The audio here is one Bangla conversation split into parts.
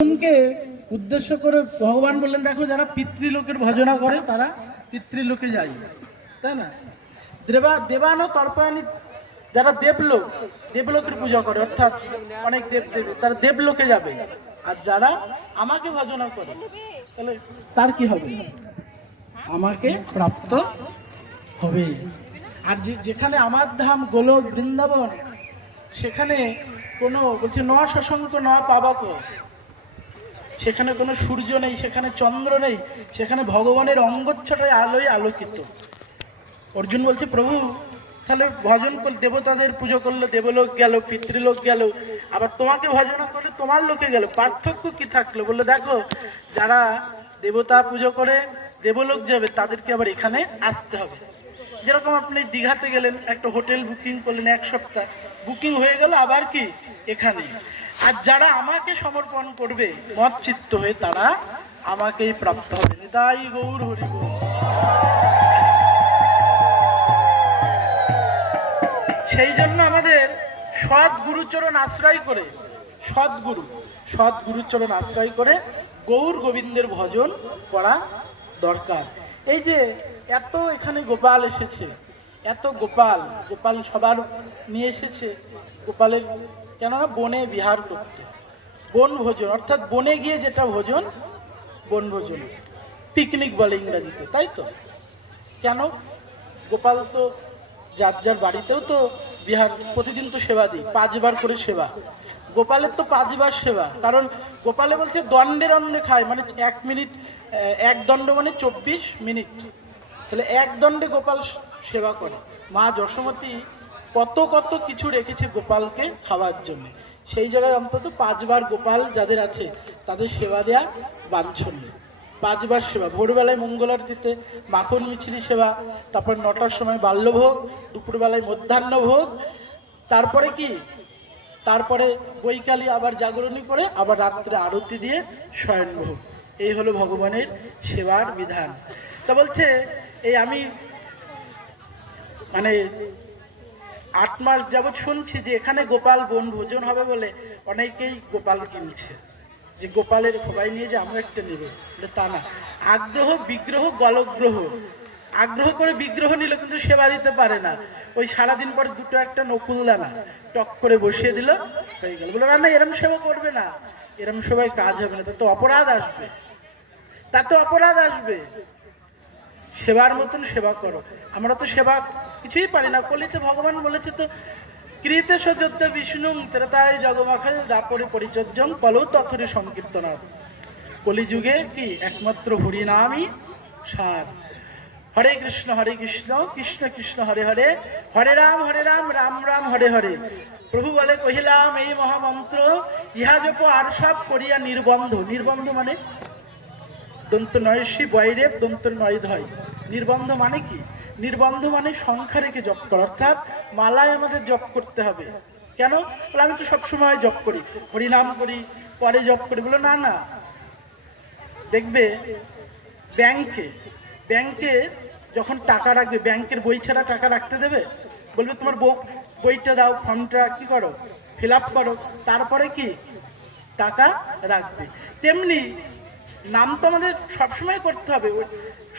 কে উদ্দেশ্য করে ভগবান বললেন, দেখো যারা পিতৃলোকের ভজনা করে তারা পিতৃলোকে যায়, তাই না? দেবানো তর্পায়নি, যারা দেবলোকের পূজা করে, অর্থাৎ অনেক দেবদেবী, তারা দেবলোকে যাবে। আর যারা আমাকে ভজনা করে তাহলে তার কি হবে? আমাকে প্রাপ্ত হবে। আর যেখানে আমার ধাম গোলক বৃন্দাবন, সেখানে কোনো বলছে ন শশাঙ্ক ন পাবক, সেখানে কোনো সূর্য নেই, সেখানে চন্দ্র নেই, সেখানে ভগবানের অঙ্গচ্ছটায় আলোয় আলোকিত। অর্জুন বলছে, প্রভু তাহলে ভজন করলে দেবতাদের পুজো করলে দেবলোক গেল, পিতৃলোক গেল, আবার তোমাকে ভজনা করলে তোমার লোকে গেল, পার্থক্য কি থাকলো? বললো, দেখো যারা দেবতা পুজো করে দেবলোক যাবে তাদেরকে আবার এখানে আসতে হবে। যেরকম আপনি দীঘাতে গেলেন, একটা হোটেল বুকিং করলেন, এক সপ্তাহ বুকিং হয়ে গেল, আবার কি এখানে। আর যারা আমাকে সমর্পণ করবে মত চিত্ত হয়ে, তারা আমাকেই প্রাপ্ত হবে। নিতাই গৌর হরি গৌর। সেই জন্য আমাদের সৎ গুরুচরণ আশ্রয় করে, সৎ গুরুচরণ আশ্রয় করে গৌর গোবিন্দের ভজন করা দরকার। এই যে এত এখানে গোপাল এসেছে, এত গোপাল সবার নিয়ে এসেছে। গোপালের কেননা বনে বিহার করতে, বন ভোজন, অর্থাৎ বনে গিয়ে যেটা ভোজন, বন ভোজন, পিকনিক বলে ইংরাজিতে, তাই তো? কেন? গোপাল তো যার যার বাড়িতেও তো বিহার, প্রতিদিন তো সেবা দিই, 5 বার করে সেবা। গোপালের তো 5 বার সেবা, কারণ গোপালে বলছে দণ্ডে দণ্ডে খায়, মানে 1 মিনিট, 1 দণ্ড মানে 24 মিনিট, তাহলে 1 দণ্ডে গোপাল সেবা করে। মা যশোমতী কত কত কিছু রেখেছে গোপালকে খাওয়ার জন্য, সেই জায়গায় অন্তত 5 বার গোপাল যাদের আছে তাদের সেবা দেয়া বাঞ্ছনীয়। 5 বার সেবা, ভোরবেলায় মঙ্গল আরতিতে মাখন মিছরি সেবা, তারপর 9টার সময় বাল্যভোগ, দুপুরবেলায় মধ্যাহ্ন ভোগ, তারপরে কি, তারপরে বৈকালী আবার জাগরণী করে, আবার রাত্রে আরতি দিয়ে শয়ন ভোগ। এই হলো ভগবানের সেবার বিধান। তা বলছে, এই আমি মানে 8 মাস যাবৎ শুনছি যে এখানে গোপাল বন ভোজন হবে বলে অনেকেই গোপাল কিনছে, যে গোপালের সবাই নিয়ে যে আমরা একটা নেব। তা না, আগ্রহ বিগ্রহ গলগ্রহ, আগ্রহ করে বিগ্রহ নিল কিন্তু সেবা দিতে পারে না। ওই সারাদিন পরে দুটো একটা নকুল দানা টক করে বসিয়ে দিল, হয়ে গেল। বললো, না এরম সেবা করবে না, এরম সবাই কাজ হবে না, তাতে অপরাধ আসবে, সেবার মতন সেবা করো। আমরা তো সেবা কিছুই পারি না। কলিতে ভগবান বলেছে তো, কৃতে সযোদ্ধ বিষ্ণু ত্রেতায় জগমাখে দাপরে পরিচর্যং কলৌ তথরে সংকীর্তন। কলিযুগে কি একমাত্র হরিনামই সার। হরে কৃষ্ণ কৃষ্ণ কৃষ্ণ হরে হরে, হরে রাম রাম রাম হরে হরে। প্রভু বলে, কহিলাম এই মহামন্ত্র, ইহা জপ আর সব করিয়া নির্বন্ধ। নির্বন্ধ মানে দন্ত নয়সী বৈরেব দন্ত নয় ধয়। নির্বন্ধ মানে কি? নির্বন্ধ মানে সংখ্যা রেখে জপ করা, অর্থাৎ মালায় আমাদের জপ করতে হবে। কেন? আমি তো সবসময় জপ করি, হরিনাম করি, পরে জপ করি। বলো, না, দেখবে ব্যাংকে যখন টাকা রাখবে, ব্যাংকের বই ছাড়া টাকা রাখতে দেবে? বলবে তোমার বইটা দাও, ফর্মটা কি করো, ফিল আপ করো, তারপরে কি টাকা রাখবে। তেমনি নাম তো আমাদের সবসময় করতে হবে,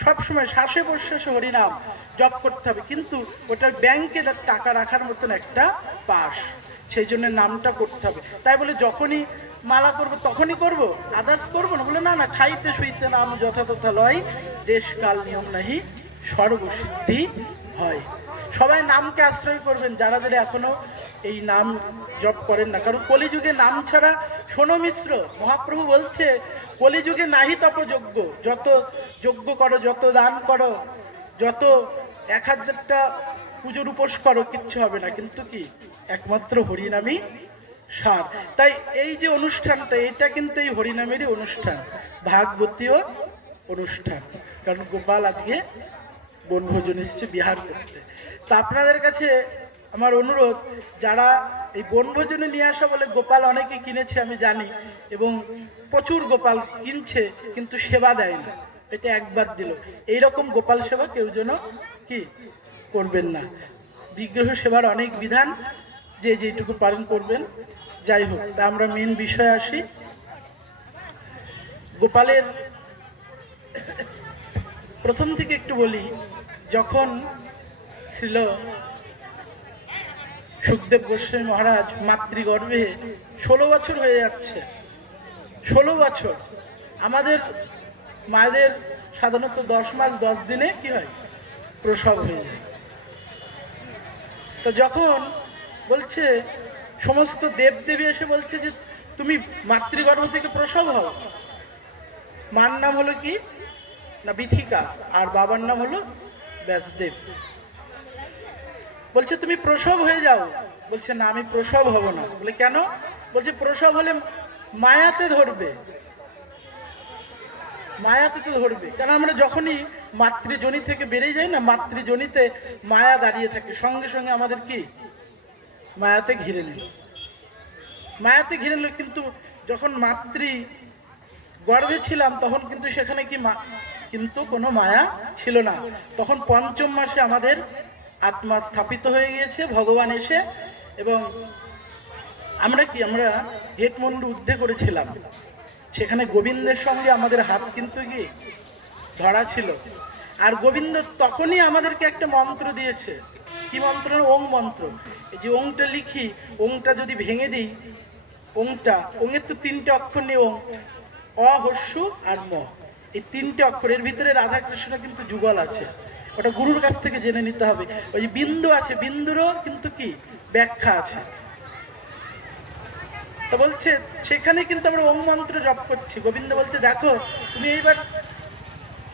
সবসময় শ্বাসে প্রশ্বাসে হরিনাম জপ করতে হবে, কিন্তু ওটার ব্যাংকে টাকা রাখার মতন একটা পাস, সেই জন্য নামটা করতে হবে। তাই বলে যখনই মালা করবো তখনই করব, আদার্স করবো না? বলে, না, খাইতে শুইতে নাম যথাযথা লয়, দেশ কাল নিয়ম নাহি সর্বসিদ্ধি হয়। সবাই নামকে আশ্রয় করবেন যারা যারা এখনো এই নাম জপ করেন না, কারণ কলিযুগে নাম ছাড়া, শোনো মিশ্র, মহাপ্রভু বলছে কলিযুগে নাহি তপযোগ্য। যত যজ্ঞ করো, যত দান করো, যত 1000টা পুজোর উপোস করো, কিচ্ছু হবে না, কিন্তু কি একমাত্র হরিনামই সার। তাই এই যে অনুষ্ঠানটা, এটা কিন্তু এই হরিনামেরই অনুষ্ঠান, ভাগবতীয় অনুষ্ঠান। কারণ গোপাল আজকে বনভোজন এসছে বিহার করতে। তা আপনাদের কাছে আমার অনুরোধ, যারা এই বনভোজনে নিয়ে আসা বলে গোপাল অনেকে কিনেছে আমি জানি, এবং প্রচুর গোপাল কিনছে কিন্তু সেবা দেয় না, এটা একবার দিল, এইরকম গোপাল সেবা কেউ যেন কি করবেন না। বিগ্রহ সেবার অনেক বিধান, যে যেটুকু পারেন করবেন। যাই হোক, তা আমরা মেন বিষয়ে আসি। গোপালের প্রথম থেকে একটু বলি। যখন ছিল সুখদেব গোস্বামী মহারাজ মাতৃগর্ভে 16 বছর হয়ে যাচ্ছে, 16 বছর। আমাদের মায়েদের সাধারণত 10 মাস 10 দিনে কি হয়, প্রসব হয়ে যায়। তো যখন বলছে সমস্ত দেবদেবী এসে বলছে যে তুমি মাতৃগর্ভ থেকে প্রসব হও। মার নাম হলো কি না বিথিকা, আর বাবার নাম হলো ব্যাসদেব। বলছে তুমি প্রসব হয়ে যাও। বলছে না, আমি প্রসব হব না। বলে কেন? বলছে প্রসব হলে মায়াতে ধরবে, মায়াতে তো ধরবে। কারণ আমরা যখনই মাতৃজনী থেকে বেরিয়ে যাই না, মাতৃজনীতে মায়া দাঁড়িয়ে থাকে, সঙ্গে সঙ্গে আমাদের কি মায়াতে ঘিরে নিল, মায়াতে ঘিরে নিল। কিন্তু যখন মাতৃ গর্ভে ছিলাম তখন কিন্তু সেখানে কি কিন্তু কোনো মায়া ছিল না। তখন পঞ্চম মাসে আমাদের আত্মা স্থাপিত হয়ে গিয়েছে, ভগবান এসে। এবং আমরা হেটমন্ডু উদ্ধে করেছিলাম, সেখানে গোবিন্দের সঙ্গে আমাদের হাত কিন্তু কি ধরা ছিল। আর গোবিন্দ তখনই আমাদেরকে একটা মন্ত্র দিয়েছে। কি মন্ত্র? ওং মন্ত্র। এই যে ওংটা লিখি, ওংটা যদি ভেঙে দিই, ওঙের তো 3টে অক্ষর নেই, ওং, অ, হস্যু আর ম, এই 3টে অক্ষরের ভিতরে রাধাকৃষ্ণ কিন্তু যুগল আছে। ওটা গুরুর কাছ থেকে জেনে নিতে হবে। ওই যে বিন্দু আছে, বিন্দুরও কিন্তু কি ব্যাখ্যা আছে। তো বলছে সেখানে কিন্তু আমরা ওম মন্ত্র জপ করছি। গোবিন্দ বলছে দেখো তুমি এইবার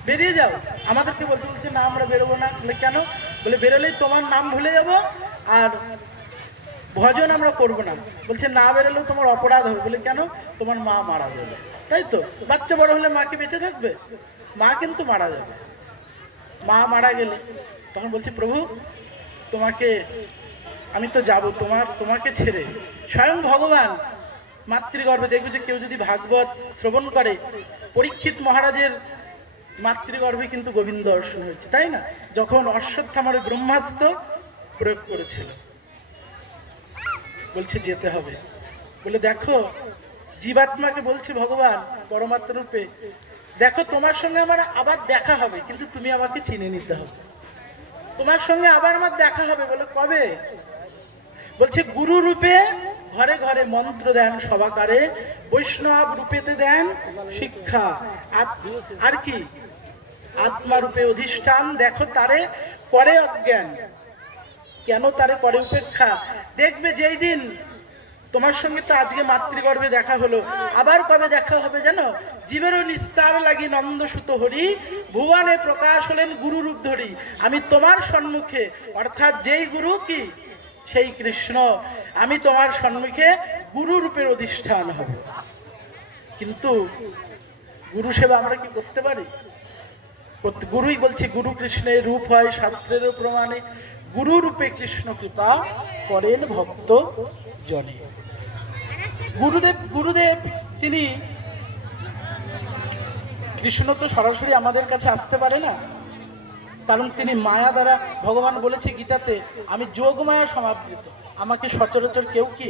বেরিয়ে যাও। আমাদেরকে বলছে না আমরা বেরোবো না। বলে কেন? বলে বেরোলেই তোমার নাম ভুলে যাব আর ভজন আমরা করব না। বলছে না বেরোলেও তোমার অপরাধ হবে। বলে কেন? তোমার মা মারা যাবে। তাই তো, বাচ্চা বড় হলে মা কি বেঁচে থাকবে? মা কিন্তু মারা যাবে। মা মারা গেলে তখন বলছি প্রভু তোমাকে আমি তো যাব, তোমাকে ছেড়ে। স্বয়ং ভগবান মাতৃগর্ভে, দেখবে যে কেউ যদি ভাগবত শ্রবণ করে, পরীক্ষিত মহারাজের মাতৃগর্ভে কিন্তু গোবিন্দ দর্শন হয়েছে, তাই না? যখন অশ্বত্থামার ব্রহ্মাস্ত্র প্রয়োগ করেছিল, বলছে যেতে হবে। বলে দেখো জীবাত্মাকে বলছে ভগবান পরমাত্মা রূপে, দেখো তোমার সঙ্গে আমার আবার দেখা হবে, কিন্তু তুমি আমাকে চিনে নিতে হবে। তোমার সঙ্গে আবার আমার দেখা হবে। বলে কবে? বলছে গুরু রূপে ঘরে ঘরে মন্ত্র দেন সবাকারে, বৈষ্ণব রূপেতে দেন শিক্ষা, আর কি আত্মা রূপে অধিষ্ঠান, দেখো তারে করে অজ্ঞান, কেন তারে করে উপেক্ষা। দেখবে যেই দিন তোমার সঙ্গে তো আজকে মাতৃগর্ভে দেখা হলো, আবার কবে দেখা হবে জানো? জীবেরও নিস্তার লাগি নন্দ সুত হরি, ভুবনে প্রকাশ হলেন গুরু রূপ ধরি। আমি তোমার সম্মুখে, অর্থাৎ যেই গুরু কি সেই কৃষ্ণ, আমি তোমার সম্মুখে গুরু রূপের অধিষ্ঠান হব। কিন্তু গুরু সেবা আমরা কি করতে পারি? গুরুই বলছি গুরু কৃষ্ণের রূপ হয় শাস্ত্রেরও প্রমাণে, গুরু রূপে কৃষ্ণ কৃপা করেন ভক্ত জনে। গুরুদেব তিনি, কৃষ্ণ তো সরাসরি আমাদের কাছে আসতে পারে না, কারণ তিনি মায়া দ্বারা, ভগবান বলেছে গীতাতে আমি যোগমায়া সমাবৃত, আমাকে সচরাচর কেউ কি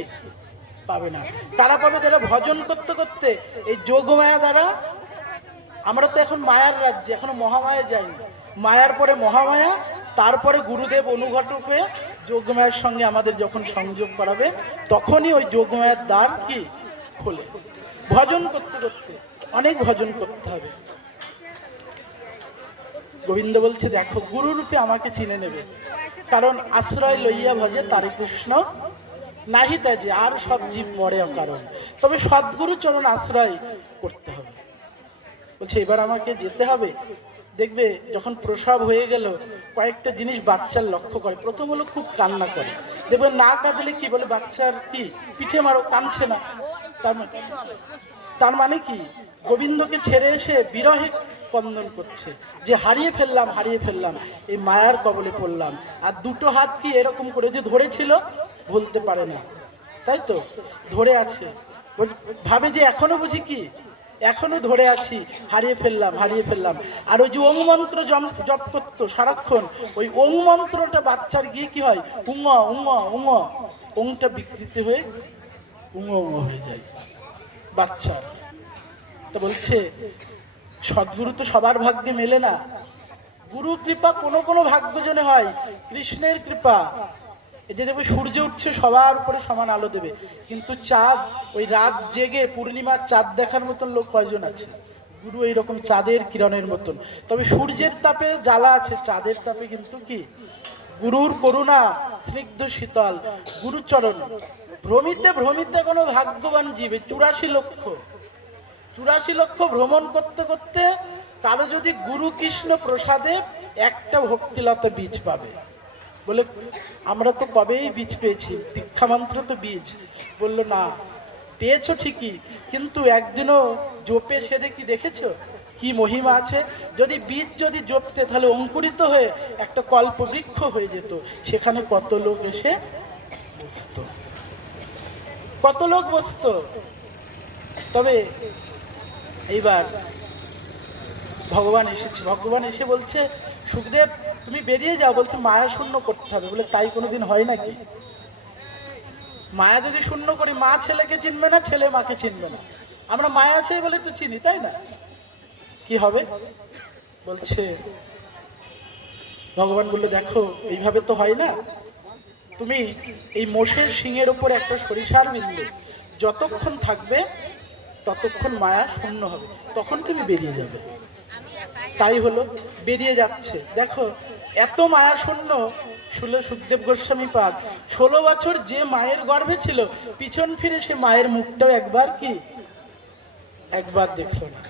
পাবে না। তারা পাবে যারা ভজন করতে করতে এই যোগমায়া দ্বারা। আমরা তো এখন মায়ার রাজ্যে, এখনো মহামায়া যাইনি। মায়ার পরে মহামায়া, তারপরে গুরুদেব অনুঘট রূপে যোগমায়ের সঙ্গে আমাদের যখন সংযোগ করাবে, তখনই ওই যোগমায়ের দ্বার কি খোলে। ভজন করতে করতে অনেক ভজন করতে হবে। গোবিন্দ বলছে দেখো গুরু রূপে আমাকে চিনে নেবে, কারণ আশ্রয় লইয়া ভজে তারে কৃষ্ণ নাহি তেজে, আর সব জীব মরে অকারণ। তবে সদ্গুরু চরণ আশ্রয় করতে হবে। বলছে এবার আমাকে যেতে হবে। দেখবে যখন প্রসব হয়ে গেল, কয়েকটা জিনিস বাচ্চার লক্ষ্য করে। প্রথম হলো খুব কান্না করে। দেখবে না কাঁদলে কি বলে, বাচ্চার কি পিঠে মারো, কাঁদছে না। তার মানে কি গোবিন্দকে ছেড়ে এসে বিরহে কন্দন করছে, যে হারিয়ে ফেললাম, এই মায়ার কবলে পড়লাম। আর দুটো হাত কি এরকম করে যে ধরেছিল, ভুলতে পারে না, তাই তো ধরে আছে। ভাবে যে এখনো বুঝি কি, এখনো ধরে আছি, হারিয়ে ফেললাম। আর ওই যে ওং মন্ত্র জপ করতো সারাক্ষণ, ওই ওং মন্ত্রটা বাচ্চার গিয়ে কি হয়, উঙ ওংটা বিকৃতি হয়ে উঙ হয়ে যায় বাচ্চার। তো তো বলছে সদ্গুরু তো সবার ভাগ্যে মেলে না, গুরু কৃপা কোনো কোনো ভাগ্যজনে হয়, কৃষ্ণের কৃপা। এই যে দেখবে সূর্য উঠছে সবার উপরে সমান আলো দেবে, কিন্তু চাঁদ ওই রাত জেগে পূর্ণিমার চাঁদ দেখার মতন লোক কয়জন আছে? গুরু এইরকম চাঁদের কিরণের মতন। তবে সূর্যের তাপে জ্বালা আছে, চাঁদের তাপে কিন্তু কি গুরুর করুণা স্নিগ্ধ শীতল। গুরুচরণ ভ্রমিতে ভ্রমিতে কোনো ভাগ্যবান জীবে 84 লক্ষ ভ্রমণ করতে করতে কারো যদি গুরু কৃষ্ণ প্রসাদে একটা ভক্তিলতা বীজ পাবে। বলে আমরা তো কবেই বীজ পেয়েছি, দীক্ষা মন্ত্র তো বীজ। বললো না, পেয়েছো ঠিকই, কিন্তু একদিনও জপে সেদে কি দেখেছো কি মহিমা আছে? যদি বীজ যদি জপতে তাহলে অঙ্কুরিত হয়ে একটা কল্প বৃক্ষ হয়ে যেত, সেখানে কত লোক এসে বসতো, কত লোক বসতো। তবে এইবার ভগবান এসেছে, ভগবান এসে বলছে সুখদেব তুমি বেরিয়ে যাও। বলছে মায়া শূন্য করতে হবে। বলে তাই কোনোদিন হয় নাকি? মায়া যদি শূন্য করি, মা ছেলেকে চিনবে না, ছেলে মাকে চিনবে না। আমরা মায়া আছে বলে তো চিনি, তাই না? কি হবে? বলছে ভগবান বললো দেখো এইভাবে তো হয় না, তুমি এই মোষের শিঙের উপর একটা সরিষার বিন্দু যতক্ষণ থাকবে ততক্ষণ মায়া শূন্য হবে, তখন তুমি বেরিয়ে যাবে। তাই হলো, বেরিয়ে যাচ্ছে। দেখো এত মায়া শূন্য শুলে সুখদেব গোস্বামী পাদ 16 বছর যে মায়ের গর্ভে ছিল, পিছন ফিরে সে মায়ের মুখটাও একবার দেখলো না,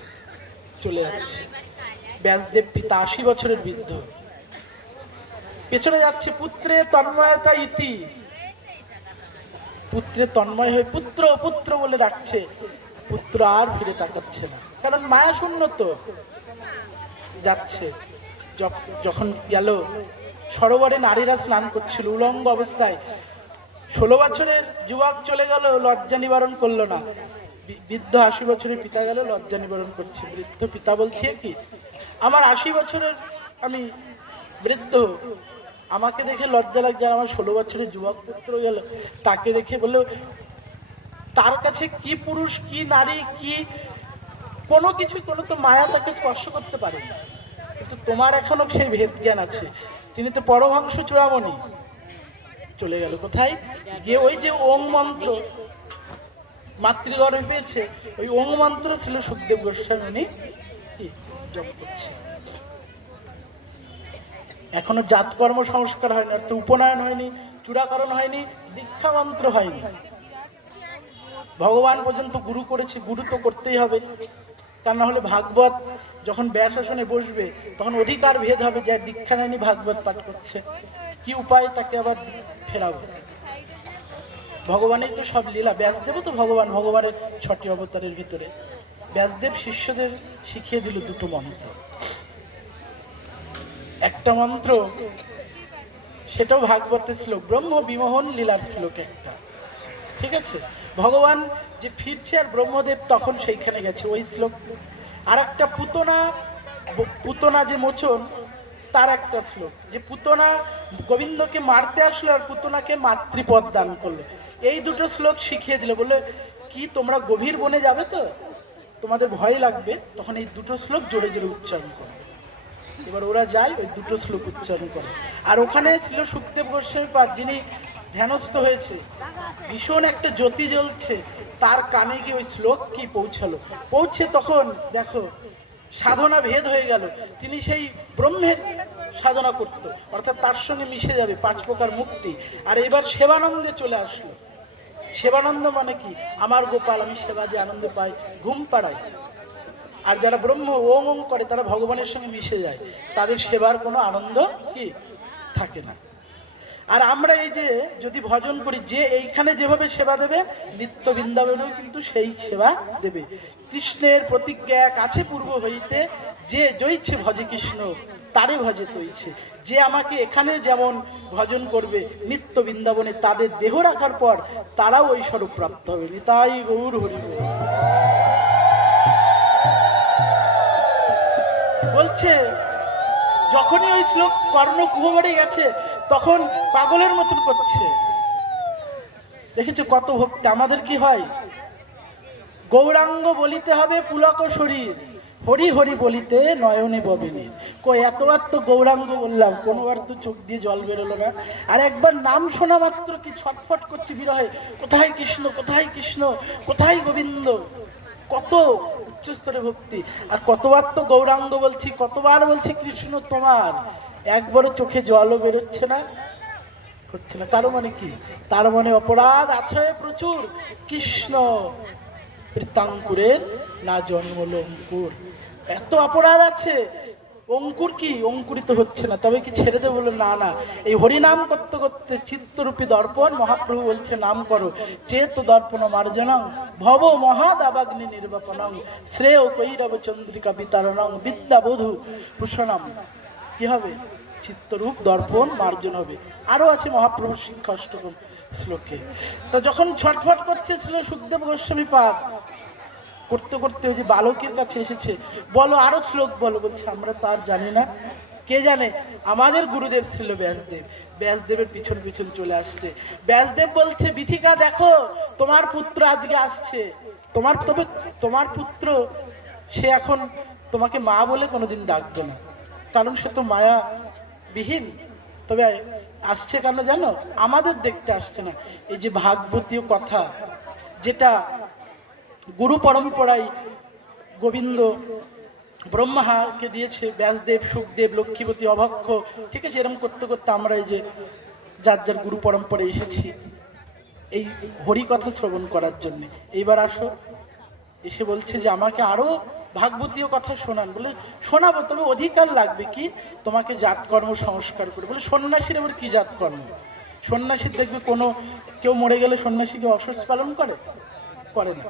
চলে যাচ্ছে। ব্যাসদেব পিতা 80 বছরের বৃদ্ধ, পেছনে যাচ্ছে। পুত্রে তন্ময়তা ইতি, পুত্রে তন্ময় হয়ে পুত্র পুত্র বলে ডাকছে, পুত্র আর ফিরে তাকাচ্ছে না, কারণ মায়া শূন্য তো। যাচ্ছে, যখন গেল সরোবরে নারীরা স্নান করছিল উলঙ্গ অবস্থায়, 16 বছরের যুবক চলে গেল, লজ্জা নিবারণ করলো না। বৃদ্ধ 80 বছরের পিতা গেল, লজ্জা নিবারণ করছে। বৃদ্ধ পিতা বলছে কি, আমার 80 বছরের আমি বৃদ্ধ, আমাকে দেখে লজ্জা লাগছে, আর আমার 16 বছরের যুবক পুত্র গেল, তাকে দেখে বললো তার কাছে কি পুরুষ কি নারী কি কোনো কিছু, কোনো তো মায়া তাকে স্পর্শ করতে পারে না, কিন্তু তোমার এখনো সেই ভেদ জ্ঞান আছে। তিনি তো পরমহংস চূড়ামণি। চলে গেল কোথায়? গিয়ে ওই যে ওং মন্ত্র মাতৃগর্ভে পেয়েছে, ওই ওং মন্ত্র ছিল সুখদেব গোস্বামী জপ করছে। এখনো জাতকর্ম সংস্কার হয়নি, অর্থাৎ উপনয়ন হয়নি, চূড়াকরণ হয়নি, দীক্ষা মন্ত্র হয়নি। ভগবান পর্যন্ত গুরু করেছে, গুরু তো করতেই হবে, তা না হলে ভাগবত যখন ব্যাস আসনে বসবে তখন অধিকার ভেদ হবে, যে দীক্ষা নেয়নি ভাগবত পাঠ করছে, কি উপায় তাকে আবার ফেরাবো? ভগবানের তো সব লীলা। ব্যাসদেব তো ভগবান, ভগবানের 6টি অবতারের ভিতরে ব্যাসদেব শিষ্যদের শিখিয়ে দিল 2টো মন্ত্র। একটা মন্ত্র সেটাও ভাগবতের শ্লোক, ব্রহ্ম বিমোহন লীলার শ্লোক একটা, ঠিক আছে? ভগবান যে ফিরছে আর ব্রহ্মদেব তখন সেইখানে গেছে, ওই শ্লোক। আর একটা পুতনা যে মোচন, তার একটা শ্লোক, যে পুতনা গোবিন্দকে মারতে আসলো আর পুতনাকে মাতৃপদ দান করলো। এই 2টো শ্লোক শিখিয়ে দিল। বলে কি তোমরা গভীর বনে যাবে তো, তোমাদের ভয় লাগবে, তখন এই 2টো শ্লোক জোরে জোরে উচ্চারণ করবে। এবার ওরা যায়, ওই 2টো শ্লোক উচ্চারণ করে। আর ওখানে ছিল সুখদেব গোস্বামী পাদ, যিনি ধ্যানস্থ হয়েছে, ভীষণ একটা জ্যোতি জ্বলছে, তার কানে গিয়ে ওই শ্লোক কি পৌঁছে তখন দেখো সাধনা ভেদ হয়ে গেল। তিনি সেই ব্রহ্মের সাধনা করত, অর্থাৎ তার সঙ্গে মিশে যাবে 5 প্রকার মুক্তি। আর এবার সেবানন্দে চলে আসলো। সেবানন্দ মানে কি, আমার গোপাল আমি সেবা যে আনন্দ পাই, ঘুম পাড়াই। আর যারা ব্রহ্ম ওং ওং করে তারা ভগবানের সঙ্গে মিশে যায়, তাদের সেবার কোনো আনন্দ কি থাকে না। আর আমরা এই যে যদি ভজন করি, যে এইখানে যেভাবে সেবা দেবে, নিত্য বৃন্দাবনেও কিন্তু সেই সেবা দেবে। কৃষ্ণের প্রতিজ্ঞা কাছে পূর্ব হইতে, যে জয়ছে ভজে কৃষ্ণ তারে ভজে তৈছে। যে আমাকে এখানে যেমন ভজন করবে, নিত্য বৃন্দাবনে তাদের দেহ রাখার পর তারাও ওই স্বরূপ প্রাপ্ত হবে। নিতাই গৌর হরি বলছে। যখনই ওই শ্লোক কর্ণ কুহবরে গেছে তখন পাগলের মতন করছে। দেখেছো কত ভক্তি। আমাদের কি হয়, গৌরাঙ্গ বলিতে হবে পুলক শরীর, হরি হরি বলিতে নয়নে ববেনীর। কই এতবার তো গৌরাঙ্গ বললাম, কোনোবার তো চোখ দিয়ে জল বেরোলো না। আর একবার নাম শোনা মাত্র কি ছটফট করছি বিরহে, কোথায় কৃষ্ণ, কোথায় কৃষ্ণ, কোথায় গোবিন্দ। কত উচ্চস্তরে ভক্তি। আর কতবার তো গৌরাঙ্গ বলছি, কতবার বলছি কৃষ্ণ তোমার, একবারও চোখে জলও বেরোচ্ছে না, হচ্ছে না। কারো মানে কি? তার মানে অপরাধ আছে প্রচুর। কৃষ্ণ পীতাঙ্কুরের না জন্মল অঙ্কুর, এত অপরাধ আছে। অঙ্কুর কি অঙ্কুরিত হচ্ছে না, তবে কি ছেড়ে দেবো? বলে না না, এই হরিনাম করতে করতে চিত্তরূপী দর্পণ, মহাপ্রভু বলছে নাম করো, চেত দর্পণ মার্জনং ভব মহাদাবাগ্নি নির্বাপনং শ্রেয় কৈরব চন্দ্রিকা বিতারণং বিদ্যা বধূ ভূষণম। কি হবে? চিত্তরূপ দর্পণ মার্জন হবে। আরো আছে মহাপ্রভুর শিক্ষা অষ্টকম শ্লোকে। তো যখন ছটফট করছে ছিল সুখদেব গোস্বামী পাদ, করতে করতে ওই যে বালকের কাছে এসেছে, বলো আরো শ্লোক বলো। বলছে আমরা তার জানি না। কে জানে? আমাদের গুরুদেব ছিল ব্যাসদেব। ব্যাসদেবের পিছন পিছন চলে আসছে। ব্যাসদেব বলছে বিথিকা দেখো, তোমার পুত্র আজকে আসছে। তবে তোমার পুত্র, সে এখন তোমাকে মা বলে কোনোদিন ডাকবে না, কারণ সে তো মায়া বিহীন। তবে আসছে কেন জানো? আমাদের দেখতে আসছে না। এই যে ভাগবতীয় কথা, যেটা গুরু পরম্পরায় গোবিন্দ ব্রহ্মাকে দিয়েছে, ব্যাসদেব, সুখদেব, লক্ষ্মীপতি, অভক্ষ, ঠিক আছে, এরকম করতে করতে আমরা এই যে যার যার গুরু পরম্পরায় এসেছি এই হরি কথা শ্রবণ করার জন্য। এইবার আসো, এসে বলছে যে আমাকে আরো ভাগবতীয় কথা শোনান। বলে শোনাবো, তবে অধিকার লাগবে কি, তোমাকে জাতকর্ম সংস্কার করে। বলে সন্ন্যাসীর আবার কি জাতকর্ম? সন্ন্যাসীর দেখবে কোনো কেউ মরে গেলে সন্ন্যাসীকে অসহ্য পালন করে? করে না।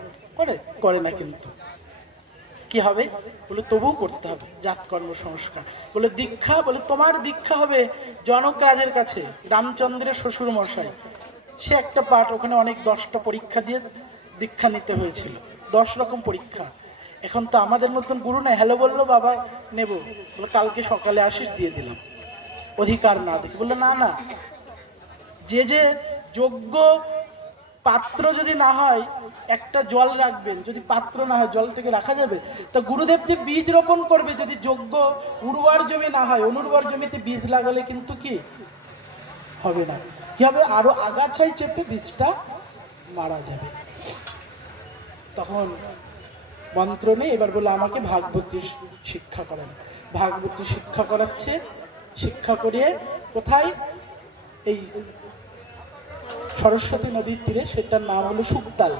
করে না। কিন্তু কি হবে? বলে তবুও করতে হবে জাতকর্ম সংস্কার। বলে দীক্ষা, বলে তোমার দীক্ষা হবে জনক রাজের কাছে, রামচন্দ্রের শ্বশুর মশাই। সে একটা পাঠ, ওখানে অনেক 10টা পরীক্ষা দিয়ে দীক্ষা নিতে হয়েছিল, 10 রকম পরীক্ষা। এখন তো আমাদের মতন গুরু না, হ্যালো বললো বাবা নেব, বলে কালকে সকালে আসিস, দিয়ে দিলাম, অধিকার না দেখে। বললো না না, যে যোগ্য পাত্র যদি না হয়, একটা জল রাখবেন, যদি পাত্র না হয় জল থেকে রাখা যাবে? তা গুরুদেব যে বীজ রোপণ করবে, যদি যোগ্য উর্বর জমি না হয়, অনুর্বর জমিতে বীজ লাগালে কিন্তু কি হবে না। কি হবে? আরো আগাছায় চেপে বীজটা মারা যাবে। তখন মন্ত্র নেই, এবার বলে আমাকে ভাগবতী শিক্ষা করেন। ভাগবতী শিক্ষা করাচ্ছে। শিক্ষা করিয়ে কোথায়? এই সরস্বতী নদীর তীরে, সেটার নাম হলো সুক্তাল,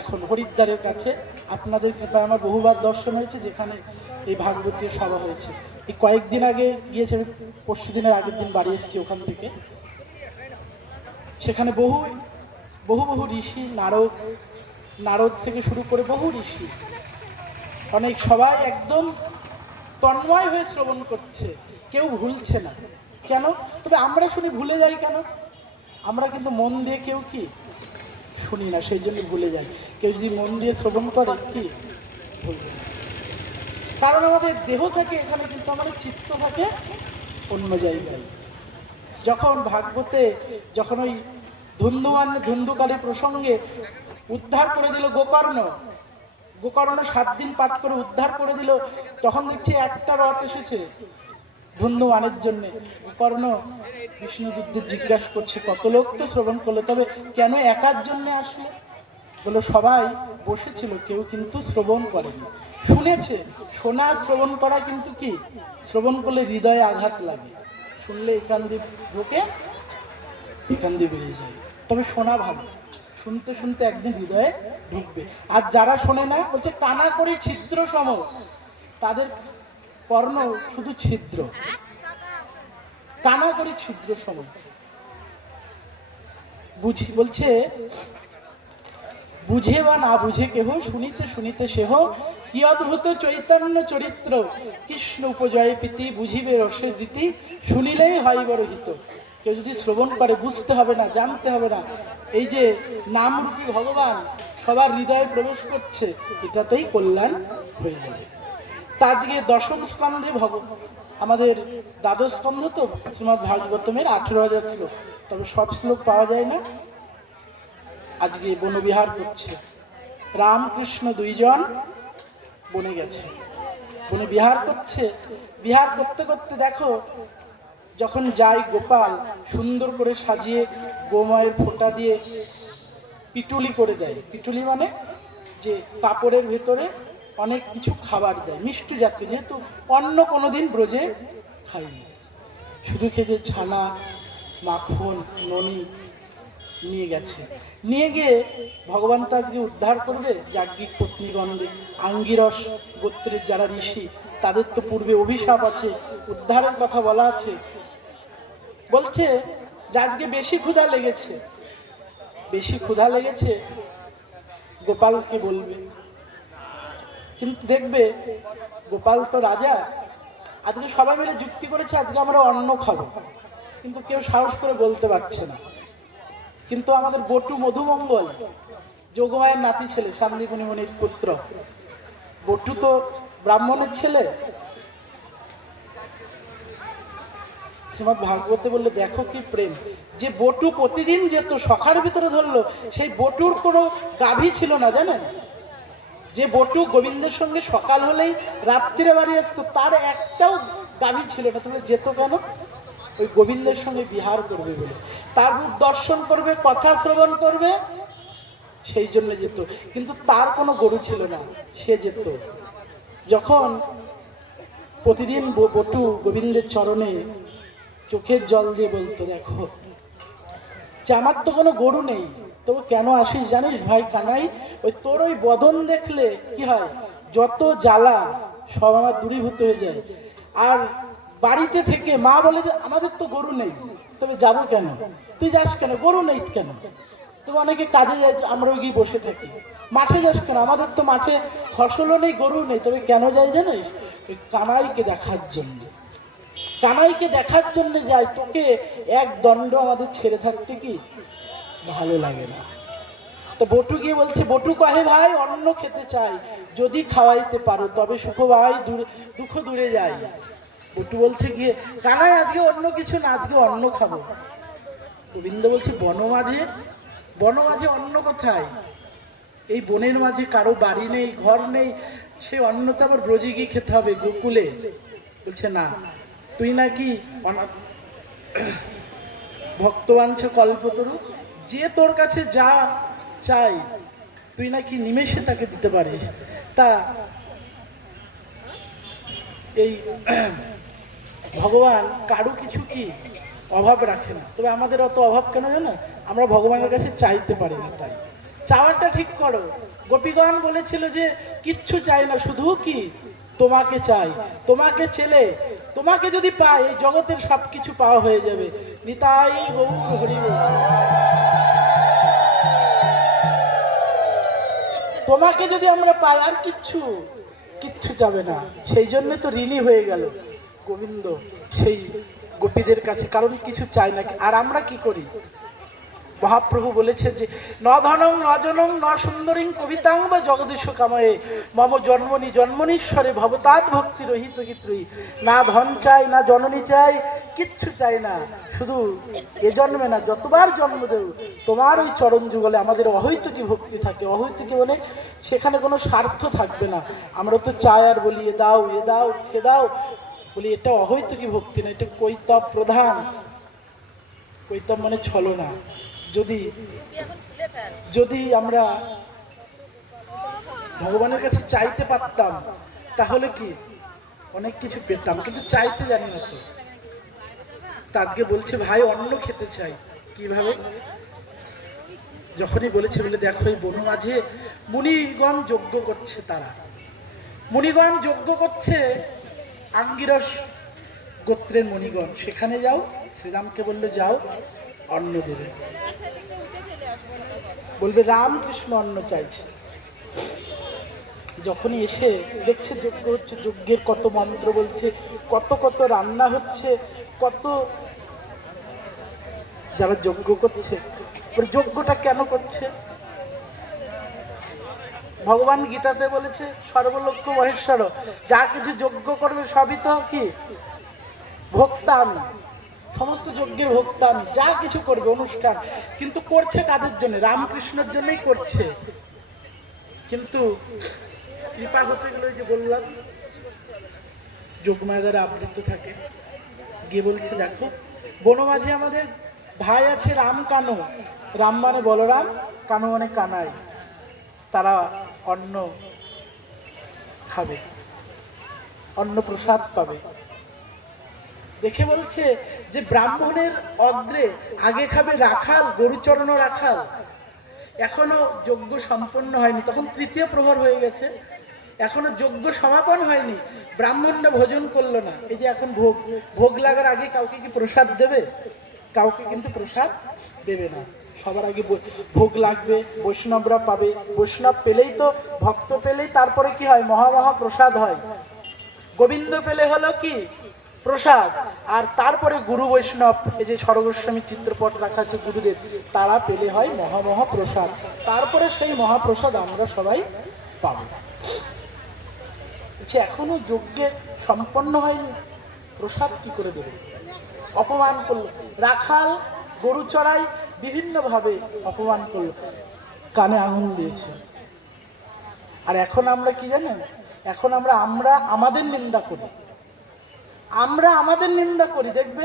এখন হরিদ্বারের কাছে। আপনাদের কৃপায় আমার বহুবার দর্শন হয়েছে, যেখানে এই ভাগবতীর সভা হয়েছে। এই কয়েকদিন আগে গিয়েছে, আমি পরশু দিনের আগের দিন বাড়ি এসেছি ওখান থেকে। সেখানে বহু বহু বহু ঋষি, নারদ থেকে শুরু করে বহু ঋষি, অনেক, সবাই একদম তন্ময় হয়ে শ্রবণ করছে, কেউ ভুলছে না। কেন? তবে আমরা শুনি ভুলে যাই কেন? আমরা কিন্তু মন দিয়ে কেউ কি শুনি না, সেই জন্য ভুলে যাই। কেউ যদি মন দিয়ে শ্রবণ করে কি ভুলবে না, কারণ আমাদের দেহ থাকে এখানে, কিন্তু আমাদের চিত্ত থাকে অন্য জায়গায়। যখন ভাগবতে, যখন ওই ধুন্ধুকারীর প্রসঙ্গে উদ্ধার করে দিল গোকর্ণ 7 দিন পাঠ করে উদ্ধার করে দিল, তখন দেখছি একটা রথ এসেছে ধুন্ধুমানের জন্য। গোকর্ণ বিষ্ণুযুদ্ধের জিজ্ঞাসা করছে, কত লোক তো শ্রবণ করলো, তবে কেন একার জন্য আসলো? বলে সবাই বসেছিল, কেউ কিন্তু শ্রবণ করেনি, শুনেছে। শোনা, শ্রবণ করা কিন্তু কি, শ্রবণ করলে হৃদয়ে আঘাত লাগে, শুনলে এখান দিয়ে ঢোকে, এখান দিয়ে বেরিয়ে যায়। তবে শোনা ভালো, শুনতে শুনতে একদিন হৃদয়ে ঢুকবে। আর যারা শোনে না, বলছে টানা করে ছিদ্র সম, তাদের কর্ণ শুধু ছিদ্র, টানা করে ছিদ্র সম। বলছে বুঝে বা না বুঝে কেহ, শুনিতে শুনিতে সেহ, কি অদ্ভুত চৈতন্য চরিত্র, কৃষ্ণ উপজয় প্রীতি, বুঝিবে রসের রীতি, শুনিলেই হয় বড় হিত। কেউ যদি শ্রবণ করে, বুঝতে হবে না, জানতে হবে না, এই যে নামরূপী ভগবান সবার হৃদয়ে প্রবেশ করছে, এটাতেই কল্যাণ হয়ে যাবে। তা আজকে 10ম স্কন্ধে আমাদের 12 স্কন্ধ তো শ্রীমদ্ ভাগবতমের 18,000 শ্লোক, তবে সব শ্লোক পাওয়া যায় না। আজকে বনবিহার করছে, রামকৃষ্ণ দুইজন বনে গেছে, বনে বিহার করছে। বিহার করতে করতে দেখো যখন যায় গোপাল সুন্দর করে সাজিয়ে গোমায়ের ফোঁটা দিয়ে পিটুলি করে দেয়। পিটুলি মানে যে কাপড়ের ভেতরে অনেক কিছু খাবার দেয়, মিষ্টি জাতীয়, যেহেতু অন্য কোনোদিন ব্রজে খাইনি, শুধু খেতে ছানা মাখন ননি নিয়ে গেছে। নিয়ে গিয়ে ভগবান তাদেরকে উদ্ধার করবে। যাজ্ঞিক পত্নীগণে আঙ্গিরস গোত্রের যারা ঋষি, তাদের তো পূর্বে অভিশাপ আছে, উদ্ধারের কথা বলা আছে। বলছে যে আজকে বেশি ক্ষুধা লেগেছে, বেশি ক্ষুধা লেগেছে গোপালকে বলবে। কিন্তু দেখবে গোপাল তো রাজা, আজকে সবাই মিলে যুক্তি করেছে আজকে আমরা অন্ন খাবো, কিন্তু কেউ সাহস করে বলতে পারছে না। কিন্তু আমাদের বটু মধুমঙ্গল যোগমায়ের নাতি ছেলে, শান্তিপুনি মুনির পুত্র, বটু তো ব্রাহ্মণের ছেলে। শ্রীমদ্ ভাগবতে বললে দেখো কি প্রেম, যে বটু প্রতিদিন যেত সখার ভিতরে ধরলো, সেই বটুর কোনো গাভী ছিল না জানেন। যে বটু গোবিন্দের সঙ্গে সকাল হলেই রাত্রিরে বাড়ি আসতো, তার একটাও গাভী ছিল না। তুমি যেত কেন? ওই গোবিন্দের সঙ্গে বিহার করবে বলে, তার রূপ দর্শন করবে, কথা শ্রবণ করবে, সেই জন্য যেত। কিন্তু তার কোনো গরু ছিল না, সে যেত। যখন প্রতিদিন বটু গোবিন্দের চরণে চোখের জল দিয়ে বলতো, দেখো যে আমার তো কোনো গরু নেই, তবু কেন আসিস জানিস ভাই কানাই? ওই তোর ওই বদন দেখলে কি হয়, যত জ্বালা সব আমার দূরীভূত হয়ে যায়। আর বাড়িতে থেকে মা বলে যে আমাদের তো গরু নেই, তবে যাবো কেন? তুই যাস কেন? গরু নেই কেন? তবে অনেকে কাজে যায়, আমরাও গিয়ে বসে থাকি। মাঠে যাস কেন? আমাদের তো মাঠে ফসলও নেই, গরু নেই, তবে কেন যাই জানিস? ওই কানাইকে দেখার জন্য। কানাইকে দেখার জন্য যাই, তোকে এক দণ্ড আমাদের ছেড়ে থাকতে কি ভালো লাগে না। তো বটু গিয়ে বলছে, বটু কহে ভাই অন্ন খেতে চাই, যদি খাওয়াইতে পারো তবে সুখ ভাই দুঃখ দূরে যায়। বটু বলছে গিয়ে, কানাই আজকে অন্য কিছু না, আজকে অন্ন খাবো। গোবিন্দ বলছে, বনমাঝে বনমাঝে অন্ন কোথায়? এই বনের মাঝে কারো বাড়ি নেই, ঘর নেই, সে অন্ন তো আবার ব্রজে গিয়ে খেতে হবে, গোকুলে। বলছে না, তুই নাকি ভক্তবাঞ্ছা কল্পতরু, যে তোর কাছে যা চাই তুই নাকি নিমেষে তাকে দিতে পারিস। তা এই ভগবান কারো কিছু কি অভাব রাখে না, তবে আমাদের অত অভাব কেন জানো? আমরা ভগবানের কাছে চাইতে পারি না, তাই চাওয়াটা ঠিক করো। গোপীগণ বলেছিল যে কিচ্ছু চাই না, শুধু কি তোমাকে চাই, তোমাকে চেলে তোমাকে যদি পাই এই জগতের সবকিছু পাওয়া হয়ে যাবে। নিতাই গৌর হরি বল। তোমাকে যদি আমরা পাই আর কিচ্ছু কিচ্ছু যাবে না। সেই জন্য তো ঋণী হয়ে গেল গোবিন্দ সেই গোপীদের কাছে, কারণ কিছু চাই না। আর আমরা কি করি? মহাপ্রভু বলেছেন যে ন ধনং ন জনং ন সুন্দরীং কবিতাং বা জগদীশ কাময়ে মম জন্মনি জন্মনীশ্বরে ভবতাৎ ভক্তি রহিত কিত্রয়ী। না ধন চাই, না জননী চাই, কিচ্ছু চাই না, শুধু এ জন্মে না যতবার জন্ম দেব তোমার ওই চরণ যুগলে আমাদের অহৈতুকী ভক্তি থাকে। অহৈতুকী মানে সেখানে কোনো স্বার্থ থাকবে না। আমরা তো চাই আর বলি এ দাও এ দাও সে দাও, বলি এটা অহৈতুকী ভক্তি না, এটা কৈতব প্রধান। কৈতব মানে ছলনা। যদি যদি আমরা ভগবানের কাছে চাইতে পারতাম তাহলে কি অনেক কিছু পেতাম, কিন্তু চাইতে জানি না। তো আজকে বলছে ভাই অন্ন খেতে চাই, কিভাবে? যখনই বলেছে বলে দেখো এই বন মাঝে মুনিগণ যজ্ঞ করছে, তারা মুনিগণ যজ্ঞ করছে, আঙ্গিরস গোত্রের মুনিগণ, সেখানে যাও। শ্রীরামকে বললো যাও অন্ন দেবে, বলবে রামকৃষ্ণ অন্ন চাইছে। যখনই এসে দেখছে যজ্ঞ হচ্ছে, যজ্ঞের কত মন্ত্র বলছে, কত কত রান্না হচ্ছে, কত যারা যজ্ঞ করছে। যজ্ঞটা কেন করছে? ভগবান গীতাতে বলেছে সর্বলক্ষ মহেশ্বর, যা কিছু যজ্ঞ করবে সবই তো কি ভোক্তা আমি, সমস্ত যজ্ঞের ভোক্তা আমি। যা কিছু করবে অনুষ্ঠান, কিন্তু করছে কাদের জন্য? রামকৃষ্ণের জন্যই করছে। কিন্তু কৃপা হতে গেলে যে বললাম যোগমায়া দ্বারা আবৃত থাকে। গিয়ে বলছে দেখো বনমাঝে আমাদের ভাই আছে রাম কানু, রাম মানে বলরাম, কানু মানে কানাই, তারা অন্ন খাবে, অন্ন প্রসাদ পাবে। দেখে বলছে যে ব্রাহ্মণের অগ্রে আগে খাবে রাখাল, গরুচরণ রাখাল। এখনো যজ্ঞ সম্পন্ন হয়নি, তখন তৃতীয় প্রহর হয়ে গেছে, এখনো যজ্ঞ সমাপন হয়নি, ব্রাহ্মণরা ভোজন করলো না। এই যে এখন ভোগ, ভোগ লাগার আগে কাউকে কি প্রসাদ দেবে? কাউকে কিন্তু প্রসাদ দেবে না। সবার আগে ভোগ লাগবে, বৈষ্ণবরা পাবে। বৈষ্ণব পেলেই তো, ভক্ত পেলেই তারপরে কি হয়? মহা প্রসাদ হয়। গোবিন্দ পেলে হলো কি? প্রসাদ। আর তারপরে গুরু বৈষ্ণব, এই যে সর্বস্বামী চিত্রপট রাখা আছে গুরুদেব, তারা পেলে হয় মহা প্রসাদ। তারপরে সেই মহাপ্রসাদ আমরা সবাই পাবো। এখনো যজ্ঞের সম্পন্ন হয়নি, প্রসাদ কি করে দেবে? অপমান করলো, রাখাল গরু চড়াই বিভিন্ন ভাবে অপমান করলো, কানে আঙুল দিয়েছে। আর এখন আমরা কি জানেন? এখন আমরা আমাদের নিন্দা করি, আমরা আমাদের নিন্দা করি। দেখবে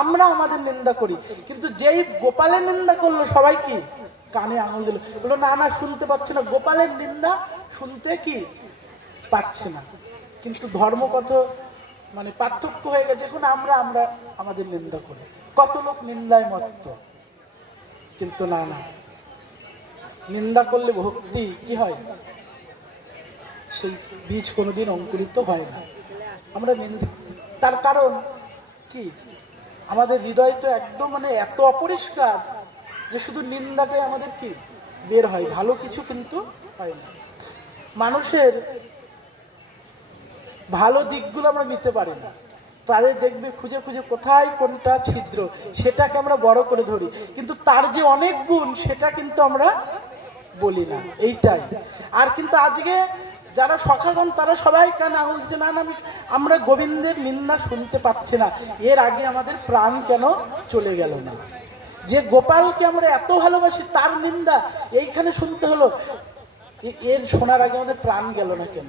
আমরা আমাদের নিন্দা করি, কিন্তু যেই গোপালের নিন্দা করলো সবাই কি কানে আঙুল দিল, বললো না না শুনতে পাচ্ছে না, গোপালের নিন্দা শুনতে কি পাচ্ছে না। কিন্তু ধর্ম কত মানে পার্থক্য হয়ে গেছে। এখন আমরা আমাদের নিন্দা করি, কত লোক নিন্দায় মত্ত। কিন্তু না না, নিন্দা করলে ভক্তি কি হয়? সেই বীজ কোনোদিন অঙ্কুরিত হয় না। আমরা নিন্দা, তার কারণ কি? আমাদের হৃদয় তো একদম মানে এত অপরিষ্কার যে শুধু নিন্দাটাই আমাদের কি বের হয়, ভালো কিছু কিন্তু হয় না। মানুষের ভালো দিকগুলো আমরা নিতে পারি না, তাদের দেখবে খুঁজে খুঁজে কোথায় কোনটা ছিদ্র সেটাকে আমরা বড় করে ধরি, কিন্তু তার যে অনেক গুণ সেটা কিন্তু আমরা বলি না, এইটাই। আর কিন্তু আজকে যারা সখাগণ তারা সবাই কানে আঙুল দিচ্ছে, না না আমরা গোবিন্দের নিন্দা শুনতে পাচ্ছি না। এর আগে আমাদের প্রাণ কেন চলে গেল না? যে গোপালকে আমরা এত ভালোবাসি তার নিন্দা এইখানে শুনতে হলো, এর শোনার আগে আমাদের প্রাণ গেল না কেন?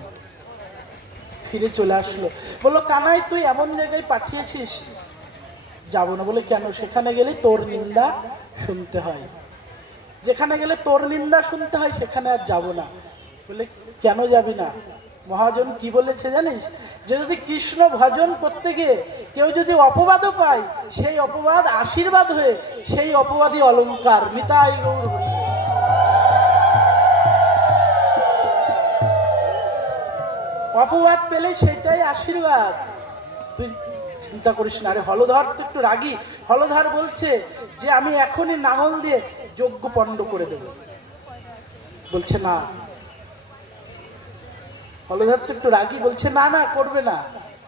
ফিরে চলে আসলো, বললো কানাই তুই এমন জায়গায় পাঠিয়েছিস, যাবো না। বলে কেন? সেখানে গেলে তোর নিন্দা শুনতে হয়, যেখানে গেলে তোর নিন্দা শুনতে হয় সেখানে আর যাব না। বলে কেন যাবি না? মহাজন কি বলেছে জানিস? যে যদি কৃষ্ণ ভজন করতে গিয়ে কেউ যদি অপবাদও পায়, সেই অপবাদ আশীর্বাদ হয়ে সেই অপবাদই অলংকার। নিতাই গৌর হরি। অপবাদ পেলে সেটাই আশীর্বাদ। তুই চিন্তা করিস না। আরে হলধর তো একটু রাগী, হলধর বলছে যে আমি এখনই নাঙল দিয়ে যজ্ঞ পণ্ড করে দেব। বলছে না, হলধর তো একটু রাগী, বলছে না না করবে না।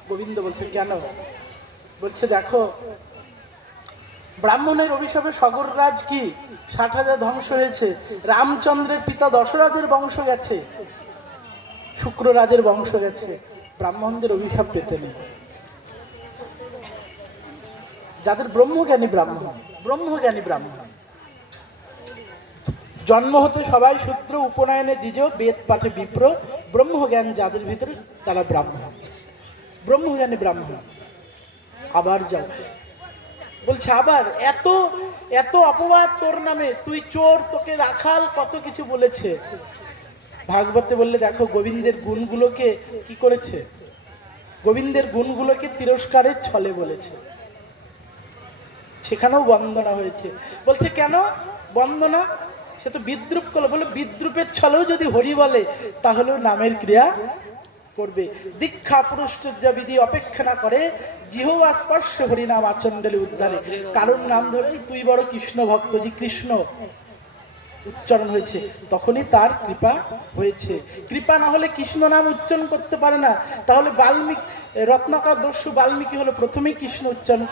গোবিন্দ বলছে কেন? বলছে দেখো ব্রাহ্মণের অভিশাপে সগররাজ কি 60,000 ধ্বংস হয়েছে, রামচন্দ্রের পিতা দশরথের বংশ গেছে, শুক্ররাজের বংশ গেছে, ব্রাহ্মণদের অভিশাপ পেতে নেই। যাদের ব্রহ্মজ্ঞানী ব্রাহ্মণ, ব্রহ্মজ্ঞানী ব্রাহ্মণ, জন্ম হতে সবাই শূদ্র, উপনয়নে দ্বিজ, বেদ পাঠে বিপ্র, ব্রহ্মজ্ঞান যাদের ভিতরে তারা ব্রাহ্মণ, ব্রহ্মজ্ঞানী ব্রাহ্মণ। আবার যাও বলছে আবার এত এত অপবাদ তোর নামে, তুই চোর, তোকে রাখাল, কত কিছু বলেছে। ভাগবতে বললে দেখো গোবিন্দের গুণগুলোকে কি করেছে, গোবিন্দের গুণগুলোকে তিরস্কারের ছলে বলেছে, সেখানেও বন্দনা হয়েছে। বলছে কেন বন্দনা? সে তো বিদ্রুপ করলো। বলে বিদ্রুপের ছলেও যদি হরি বলে তাহলেও নামের ক্রিয়া করবে। দীক্ষা পুরুষচর্যা বিধি অপেক্ষা না করে, জিহ্বা স্পর্শ হরিনাম আচণ্ডালে উদ্ধারে। কারণ নাম ধরেই তুই বড় কৃষ্ণ ভক্ত, যে কৃষ্ণ উচ্চারণ হয়েছে তখনই তার কৃপা হয়েছে। কৃপা না হলে কৃষ্ণ নাম উচ্চারণ করতে পারে না। তাহলে বাল্মীকি, রত্নাকর দস্যু বাল্মীকি হলো প্রথমেই কৃষ্ণ উচ্চারণ